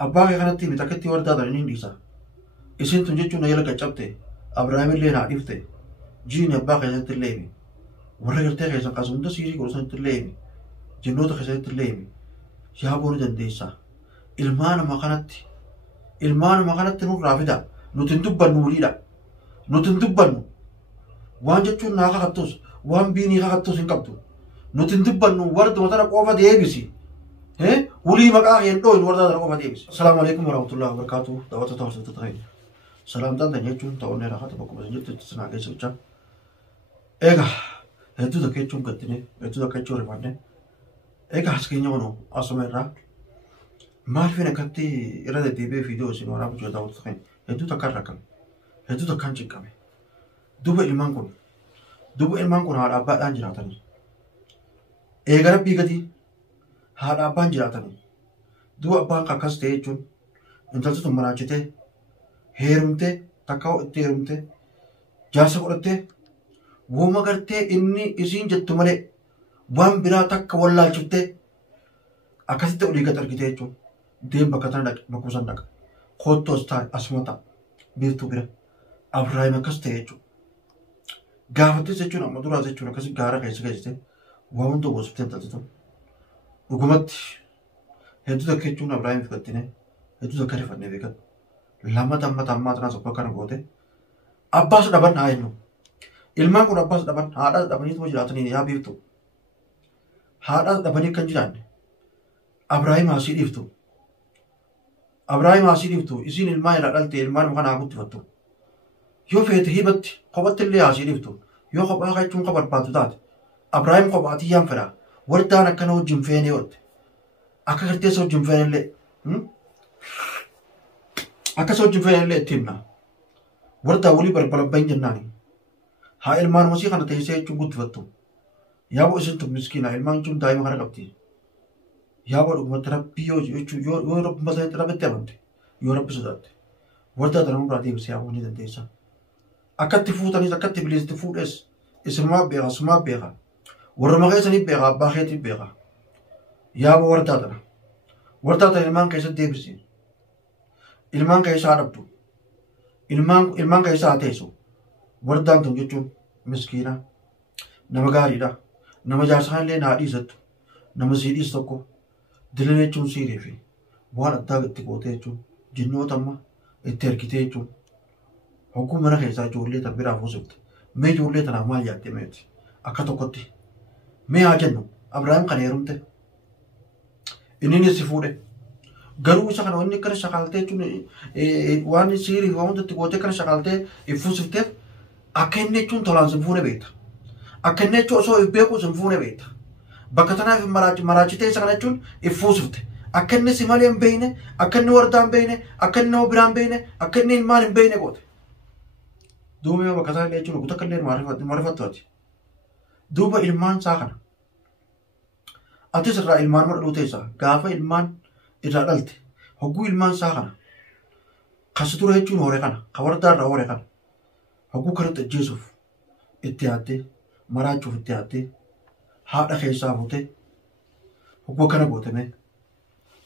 أباك كانت تبي تكتي وردا دارين ديسا إسين تنجتشون يلا كجبته أبراهيم اللي نعرفته جين أباك يزت الليمي ورجعت كيسان قاسم ده سيري كورسان الليمي جنود خسرت الليمي شابون جنديسا ilmaan makanatti nurraa fida nuti hin dubbannu waliidha nuti hin dubbannu waan jechuun naa kakattus waan biinii kakattus hin qabdu nuti hin dubbannu warduma tana qofa deebisi walii maqaa keen dhooyin warda tana qofa deebisi. Assalaamu alaikum warahmatullahi wabarakatuh. Daawwattoota hordoftoota keenya salaamtaan tan jechuun ta'uun rakkata bakkuma isin jirtu sinaa keessa jechaa egaa hedduu takka jechuun gattine hedduu takka jechuun rifanne egaa as keenya kunoo asuma irraa maaliifin akkatti irra deddeebi'ee fiidiyoo isin waraabaa jiru daawwattoota keenya hedduu takkaan rakkame hedduu takkaan cinqame duuba ilmaan kun haadha abbaadhaan jiraatanii eega rabbii gadi haadha abbaan jiraatanii duuba abbaan akkas ta'e jechuun intalti tun maraachitee heerumtee takka itti heerumtee jaarsa godhattee wooma gartee inni isiin jettu malee waan biraa takka wallaalchiftee akkasitti olii gad argitee jechuun deem bakka tana dhaqe bakkuusan dhaqa koottoos taa'e asuma ta'a biiftuu bira Abrahaam akkas ta'e jechuudha. Gaafattis jechuun amma duraas jechuun akkasii gaara keessa keessatee waa hunda gosoftee taasisu. Dhugumatti hedduu takka jechuun Abrahaam filattine hedduu takka rifannee beekan lama tammaa tanaas abbaa kana goote abbaas dhaban haa jennu. Ilmaan kun abbaas dhaban haadhaas dhabaniituma jiraatanii yaa biiftu haadhaas dhabanii kan jiraanne Abrahaam asii dhiiftu. Abrahaam asii dhiiftu isiin ilmaan irraa dhalte ilmaan kana haa guddifattu. Yoo feete hibatti kophatti illee asii dhiiftu yoo kophaa jechuun ka barbaaddu taate Abrahaam kophaatii yaan fedha wardaan akkana wajjin feenee ootte akka garteessa wajjin feenellee akkas wajjin feenellee itti himna wardaa walii barbalabbahin jennaani haa ilmaan wasii kana teessee jechuun guddifattu yaaboo isin tun miskiina ilmaan jechuun daa'ima kana qabdi yaaboo dhugumatti rabbii yoo rabbuma sanitti rabbitti amante yoo rabbi sodaatte wardaa tana nurraa deebisee yaaboo ni dandeessa. Akkatti fuutanis akkatti biliisitti fuudhes isinumaa beeka sumaa beeka warra maqaa isanii beeka abbaa keetii beeka yaaboo wardaa tana ilmaan keessatti deebisi ilmaan keessa haa dhabdu ilmaan keessa haa teessu wardaan tun jechuun miskiina nama gaariidha nama jaarsaan illee naa dhiisattu nama sii dhiis tokko dilan jechuun siiree fi waan addaa itti gootee jechuun jinnoota amma itti ergitee jechuun. Hogguu mana keessaa ijoollee tan biraa fuusifte mee ijoollee tanaaf maal yaaddee meeti akka tokkotti mee haa jennu Abrahaam kana heerumte inni si fuudhe garuu isa kana wanni akkana shakaaltee jechuun waan siirii waan hundatti gootee akkana shakaaltee fuusifteef akka inni jechuun tolaan sin fuune beekta akka inni jechuun osoo beekuu sin fuune beekta bakka tanaaf maraachitee isa kana jechuun fuusifte akka inni si malee hin beekne akka inni wardaa hin beekne akka inni nama biraa hin beekne akka inni ilmaan hin beekne goote. Duuba yoo bakka isaa illee jechuun kutaa kallee marifattuati. Duuba ilmaan isaa kana. Atis irraa ilmaan mana dhuuteessa gaafa ilmaan irraa dhalte hogguu ilmaan isaa kana. Kasi ture jechuun hoore kana ka wardaa irraa hoore kana. Hogguu kanatti ajjeesuuf itti yaaddee maraachuuf itti yaaddee haadha keessaa fuutee hogguu kana gootame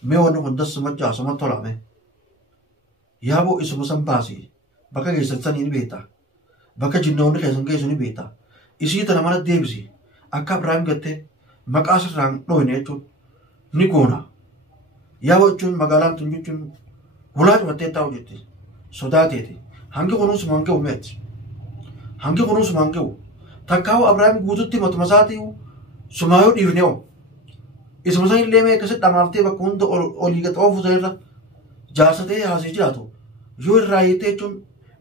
mee wanni hundas majjaa sama tolame yaaboo isuma san baasii bakka keessan sanii ni beektaa. Bakka jinnoonni keessan geessu ni beekta. Isii tana mana deebisi akka Abrahaam gattee maqaa sirraan dhooyne jechuun ni goona. Yaaboo jechuun magaalaan tun jechuun hulaa cufattee taa'u jetti sodaateeti. Hangi kunuunsuma hin ga'u meetti. Hangi kunuunsuma hin ga'u. Takkaa'u Abrahaam guututti matuma isaatii sumaayoo dhiifne oo. Isuma san illee mee akkasitti dhamaaftee bakka hunda olii gad oofu sanirra jaarsatee haasee jiraatu yoo irraa hiitee jechuun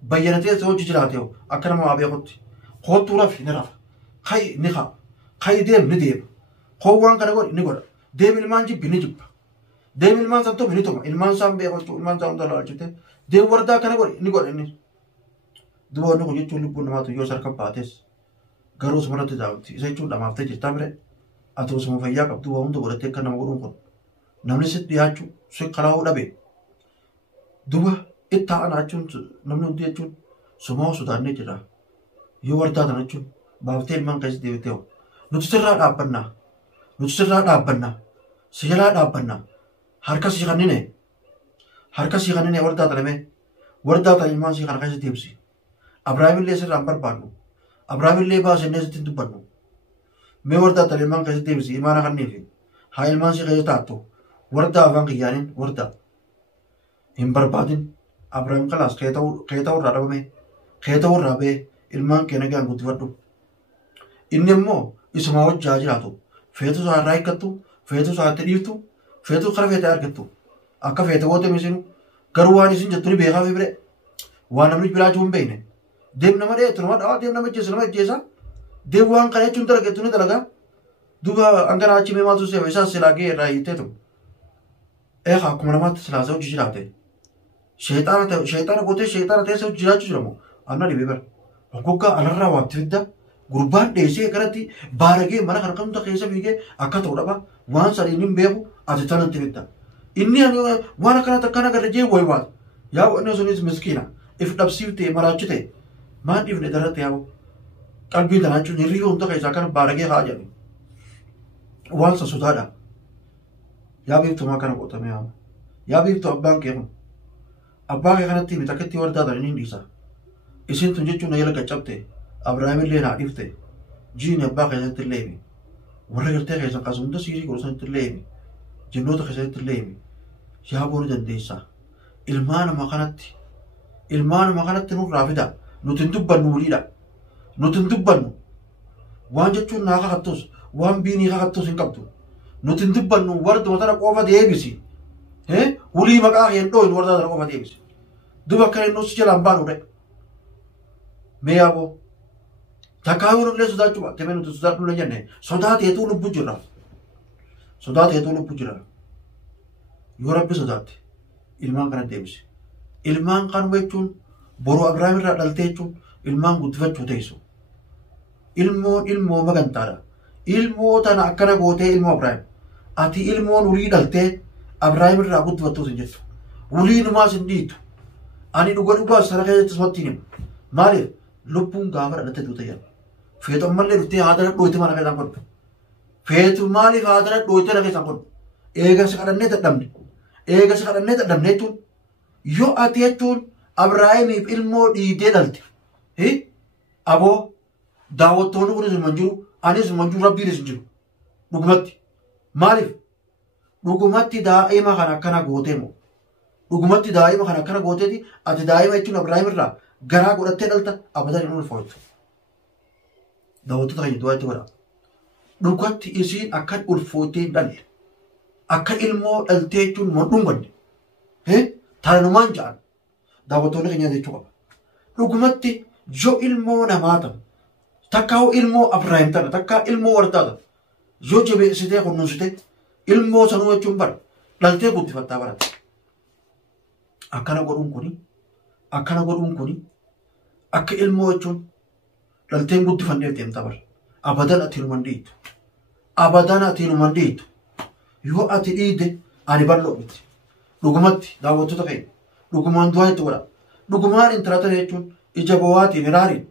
bayyanatee isa hojii jiraatee akka nama waa beekutti koottuu rafi ni rafa kayi ni haa kayi deem ni deema koo waan kana godhi ni godha deem ilmaan jibbi ni jibba deem ilmaan san tubi ni tuma ilmaan isaan beekachuu ilmaan isaan hunda laalchite deem wardaa kana godhi ni godha inni duba wanni kun jechuun lubbuun namaatu yoo sarka baates garuu sumarratti daawwatti isa jechuun dhamaaftee jirtaa bire ati osuma fayyaa qabdu waa hunda godhattee akka nama godhuun kun namni sitti dhiyaachuu si karaa'uu dhabe duba itti aanaa jechuun namni hundi jechuun sumaa sodaannee jira yoo wardaa tana jechuun baaftee ilmaan keessatti deebitee hoo nuti sirraa dhaabbannaa si jalaa dhaabbannaa harka si kannine harka kanine warda talame warda ta ilman kan kaise tibsi Abraham le sir ambar banu Abraham le ba senne sitin dubbannu me warda talman kaise tibsi imana kan nifi ha ilman kaise taatu warda avan qiyanin warda hin barbadin Abraham kalas qeeta rabame qeeta rabe ilman kenagan gudfaddu inni immoo isuma wajjaa jiraatu feetu isaa irraa eeggattu feetu isaatti dhiiftu feetu kara feete argattu akka feete woote misinu garuu waan isin jettu ni beekaa fi bire waan namni biraachuu hin beekne deem nama dheetu nama dhawaa deem nama ejjeesa deem waan kana jechuun dalagettu ni dalagaa duuba hangana achi mee maaltu seefa isaa silaa gahee irraa hiitteetu akkuma namaatti silaasa hojii jiraate sheexaana gootee sheexaana teessa hojii jiraachuu jiramu anna dhibee bara hoggaa alarraa waatti fidda gurbaan dheesee kanatti baaragee mana kan kamta keessa fiigee akka ta'u dhaba waan sadiin hin beeku ati tanatti fidda inni waan akkanatti akkana garra jee waywaat yaa wanni sunis miskiina if dhabsiiftee maraachite maan dhiifne darratti yaa qalbii tanaachuun hirrii hunda keessaa kana baaragee haa jedhu waan sosotaadha yaa beektumaa kana qootame haama yaa beektu abbaan kee kun abbaa kee kanatti himi takkatti wardaatan inni dhiisa isin tun jechuun na yala qaccabte Abraham illee naa dhifte jiini abbaa keessatti illee himi warra gartee keessan qasu hunda siirii godhusanitti illee himi jinnoota keessatti illee himi yaa boonu dandeessa ilmaanuma kanatti nurraa fida nuti hin dubbannu waliidha nuti hin dubbannu waan jechuun naa kakattus waan biinii kakattus hin qabdu nuti hin dubbannu warduma tana qofa deebisi wulii maqaa keen dhooyin warda tana qofa deebisi duba akka inni nuti jalaan baanu dhe mee yaaboo takkaayuu nullee sodaachuu baatte mee nuti sodaadhu illee jenne sodaateetuu lubbu jira yoo rabbi sodaatte ilmaan kana deebise ilmaan kanuma jechuun boruu Abrahaam irraa dhaltee jechuun ilmaan guddifachuu teessu ilmoo magantaadha ilmoo tana akkana gootee ilmoo Abrahaam ati ilmoon ulii dhaltee Abrahaam irraa guddifattuu sin jettu ulii numaas hin dhiitu ani dhugaa sana keessatti sumatti himu maaliif lubbuun gaafa dhalatte duuta jedha feetu ammallee dhuftee haadha dhooyte mana keessaan godhu feetu maaliif haadha dhooyte mana keessaan godhu eegasi kadhannee dadhabne jechuun yoo ati jechuun Abrahaamiif ilmoo dhiitee dhalte aboo daawwattoonni kunis hin jiru anis hin jiru rabbiinis hin jiru dhugumatti maaliif dhugumatti daa'ima kan akkana gootee moo dhugumatti daa'ima kan akkana gooteeti ati daa'ima jechuun Abrahaam irraa garaa godhattee dhalta abadan hin ulfaatu daawwattoota kan jedhu godha dhugatti isiin akkan ulfootee hin dhalle akka ilmoo dhaltee jechuun moo dhunganne taananumaan ja'an daawwattoonni keenya jechuu qaba dhugumatti yoo ilmoo namaa ta'u takkaa ilmoo Abrahaam tana takkaa ilmoo wardaa ta'u yoo jabeessitee kunuunsitee ilmoo sanuu jechuun bara dhaltee guddifattaa barate akkana godhuun kuni akka ilmoo jechuun dhalteen guddifanneef deemta bara abadan ati numan dhiitu yoo ati dhiide ani bal'oo miti dhugumatti daawwattoota keenya dhugumaan du'aa itti godha dhugumaan intalatan jechuun ija bowaatiin hiraariin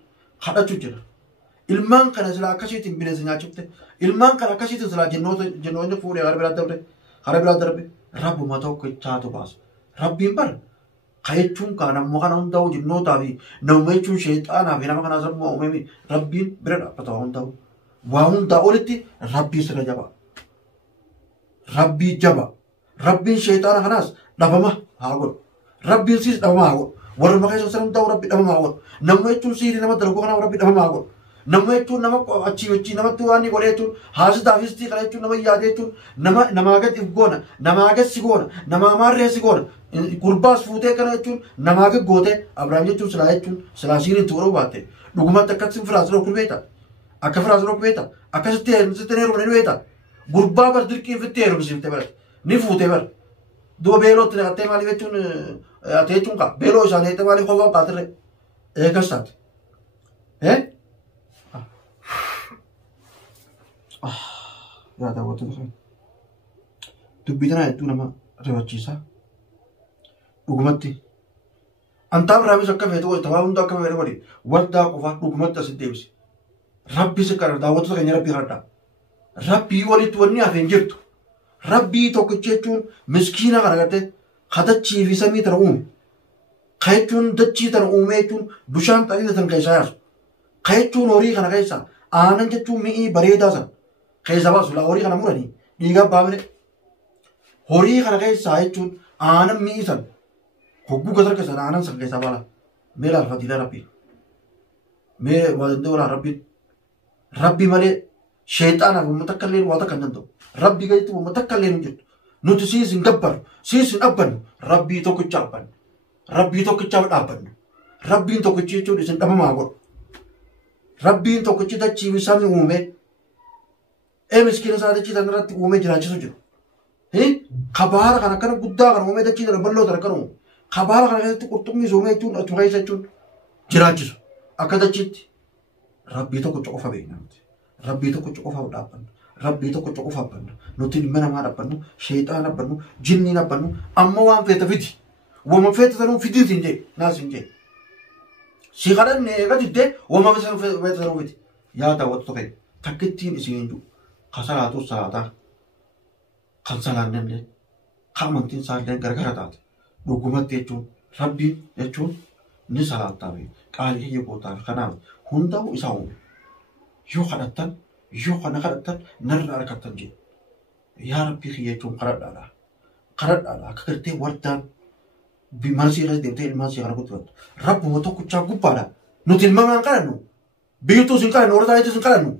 kadhachuu jira ilmaan kana silaa akkasiitiin bineensa nyaachifte ilmaan kana akkasiitiin silaa jennoonni fuudhee hara biraa darbe rabbuma tokko chaatu baasa rabbiin bara kayechuun kanammoo kana hundaa'u jinnootaa fi nama jechuun sheexaanaa fi nama kanaas ammoo uumame rabbiin bira dhaabbata waa hundaa olitti rabbii sirra jaba rabbii jaba rabbiin sheexaana kanaas dhabama haa godhu rabbiin siis dhabama haa godhu warra maqaa isa hundaa'u rabbi dhabama haa godhu nama jechuun siirii nama dargoo kanaaf rabbi dhabama haa godhu nama jechuun nama achii namatti waan ni godhe jechuun haasitaafis kana jechuun nama yaade jechuun namaa gad if goona namaa gad si goona namaa maarree si goona gurbaas fuutee kana jechuun namaa gad goote Abrahaam jechuun silaa siiriin tuuruu baatte dhugumatti akkasitti firaas rokku beeta akka firaas rokku beeta akkasitti heerumne ni beeta gurbaa bar dirqiin fittee heerumsiifte bara ni fuutee bara duuba beelootti naqattee maaliif jechuun ati jechuun kaa beeloo isaanii jettee maaliif kophaa qaatirre eegas taate yaa daawwattoota keenya dubbii tanaa hedduu nama rifachiisa dhugumatti antaa Abrahaamis akka feetu godhe tabaa hunda akka feetu godhe wardaa qofaa dhugumatti asitti deebise rabbi si kadhadha daawwattoota keenya rabbii kadhadha rabbii walitti wanni hafe hin jirtu rabbii tokkicha jechuun miskiina kana gartee خدتشي في سمي ترؤوم خيتون دتشي ترؤوميتون بشان تأييد تنكيساياس خيتون أوري خنا كيسا أنا جتون مئي بريدا سن كيسا باس ولا أوري خنا مرني ديجا بابره هوري خنا كيسا خيتون أنا مئي سن خبو كسر كسر أنا سن كيسا بالا ميلا الفتيلا ربي مي ودندورا ربي مالي شيطان أبو متكلم واتكلم ربي قلت ومتكلم جد نوتسيس نكبر سيس أبن ربي توك تشابن ربي توك تشابن أبن ربي توك تشيتو لسن أبا ما أقول ربي توك تشيتا تشيبي سامي أمي مسكين سادة تشيتا نرات أمي جراجي سجل خبار كنا كنا بودا كنا أمي تشيتا نبلو ترى كنا خبار كنا كنا تقطمي زومي تون أتوغاي سجل جراجي أكذا تشيت ربي توك تشوفه بينام ربي توك تشوفه بدابن ربي توك تشوفه بن نوتين منا ما ربنا شيطان ربنا جني ربنا أما وان فيتا فيدي وما فيتا تنو فيدي تنجي ناس تنجي سيغارن نيغا جدي وما فيتا تنو فيدي يا داوت توكي تكتين إسينجو خساراتو ساعتا خنسالان نملي خامنتين سالين غرغرة تات رغمت يجون ربي يجون نسالات تابي قالي يبوتا خنام هندو إساوم يو خدتن يو خنخدتن نر أركتن جي يا ربي خيجون قرد على كرتي وردان بمرسي غير دمتي المرسي غير قدرت رب وتو كتشا قبارا نوتيل ما كانوا بيوتو سنكانو وردا يتو سنكانو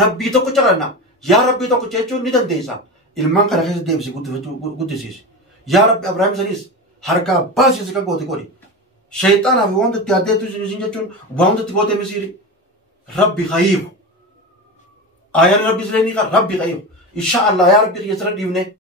ربي تو كتشا كنا يا ربي تو كتشا يجون ندن ديسا ilman kana keessa deebisee guddisiise yaa rabbi abrahaam sanis harkaa baasiise kan goote godhe shayxaanaaf wanta itti addeetu isin jechuun wanta itti goote misiiri rabbi khayyibu ayaan rabbi isleenii kan rabbi khayyibu insha allah yaa rabbi keessatti dhiibne